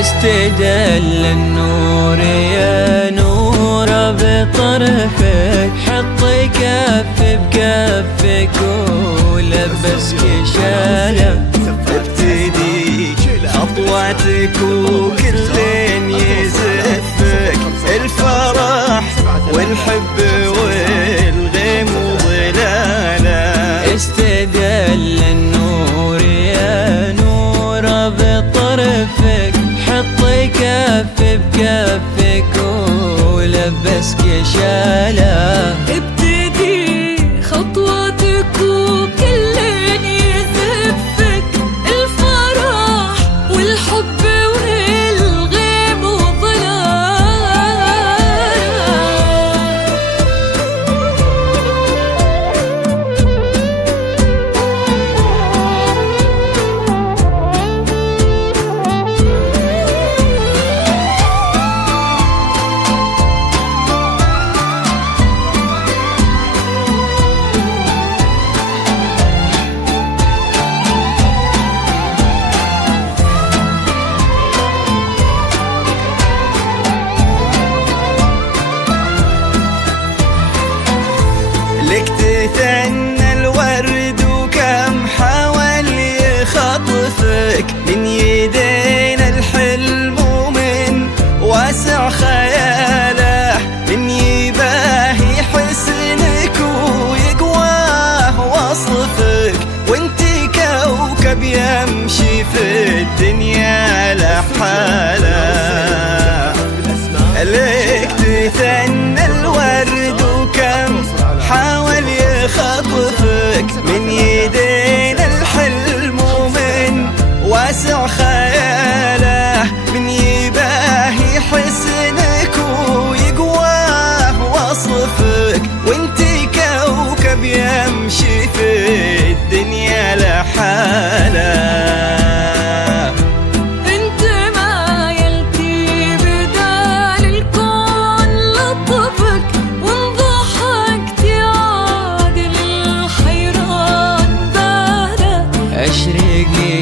استدل النور يا نور بطرفك، حط كف بكفك ولبسك شالة. ابتدي خطواتك وكل يزفك، الفرح والحب والغيم وظلاله. استدل النور يا نور بطرفك، حط كف بكفك ولبسك شالة. ابتدي خطواتك وكل يزفك، الفرح والحب والغيم وظلال. لك تثنى الورد وكم حاول يخطفك، من يدينا الحلم ومن واسع خياله، من يباهي حسنك ويقواه وصفك، وانتي كوكب يمشي في الدنيا لحاله. لك تثنى الورد وكم حاول يخطفك، من يدينا الحلم ومن واسع خياله، من يباهي حسنك ويقواه وصفك، وانتي كوكب يمشي في الدنيا لحاله. اشرقي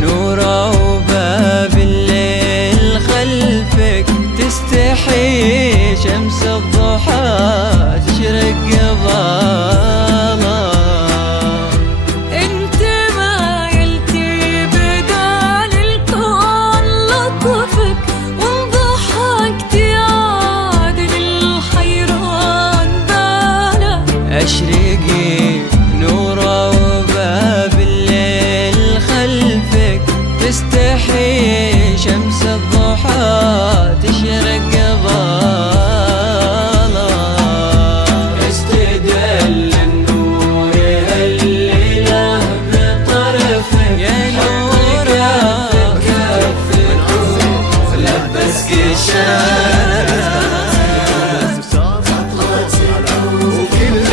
نورا وباب الليل خلفك، تستحي شمس الضحى تشرق قبالة. انت ما يلتي بدال الكون لطفك، وانضحكت عادل الحيران باله. اشرقي نورا وباب الليل خلفك، تستحي شمس الضحى تشرق قبالة. استدل النور الليلة بطرفك، يا نور كفك لبسك شالة. وكل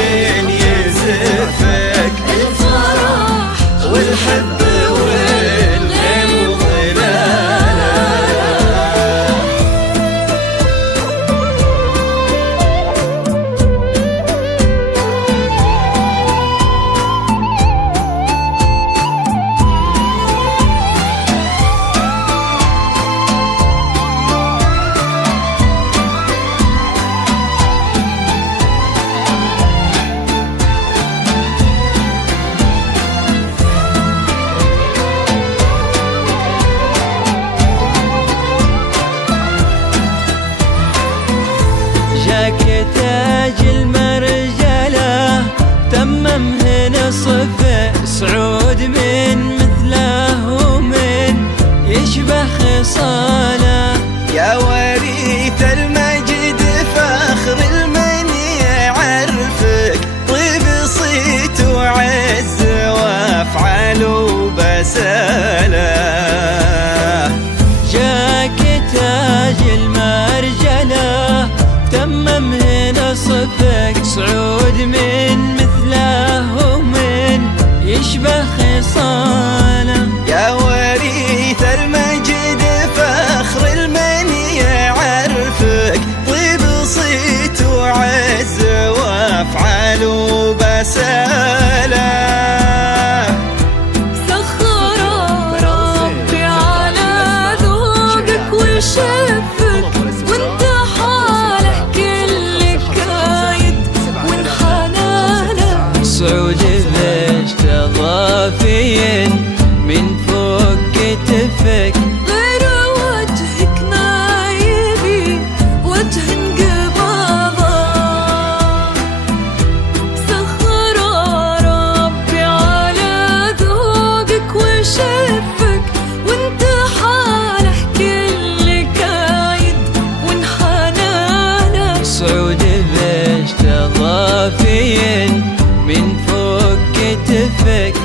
يزفك، الفرح والحب والغيم وظلاله. جاك تاج المرجلة، تم تمم هنا صفة سعود من مثله ومن يشبه خصاله. يا وريث المجد فخر المن يعرفك، طيب صيت وعز وافعال وبساله. جاك تاج المرجله تمم هنا صفك سعود من مثله ومن يشبه خصاله. يا وريث المجد فخر المن يعرفك، طيب صيت وعز وافعال وبساله. سخر ربي على ذوقك وشفك، وانت حاله كل كايد وانحنانه. سعود ليش تضافين من فوق كتفك، غير وجهك ما يبي وجه انقباضه. سخر ربي على ذوقك وشفك، وانت حاله كل كايد وانحنانه. سعود ليش تضافين من فوق كتفك،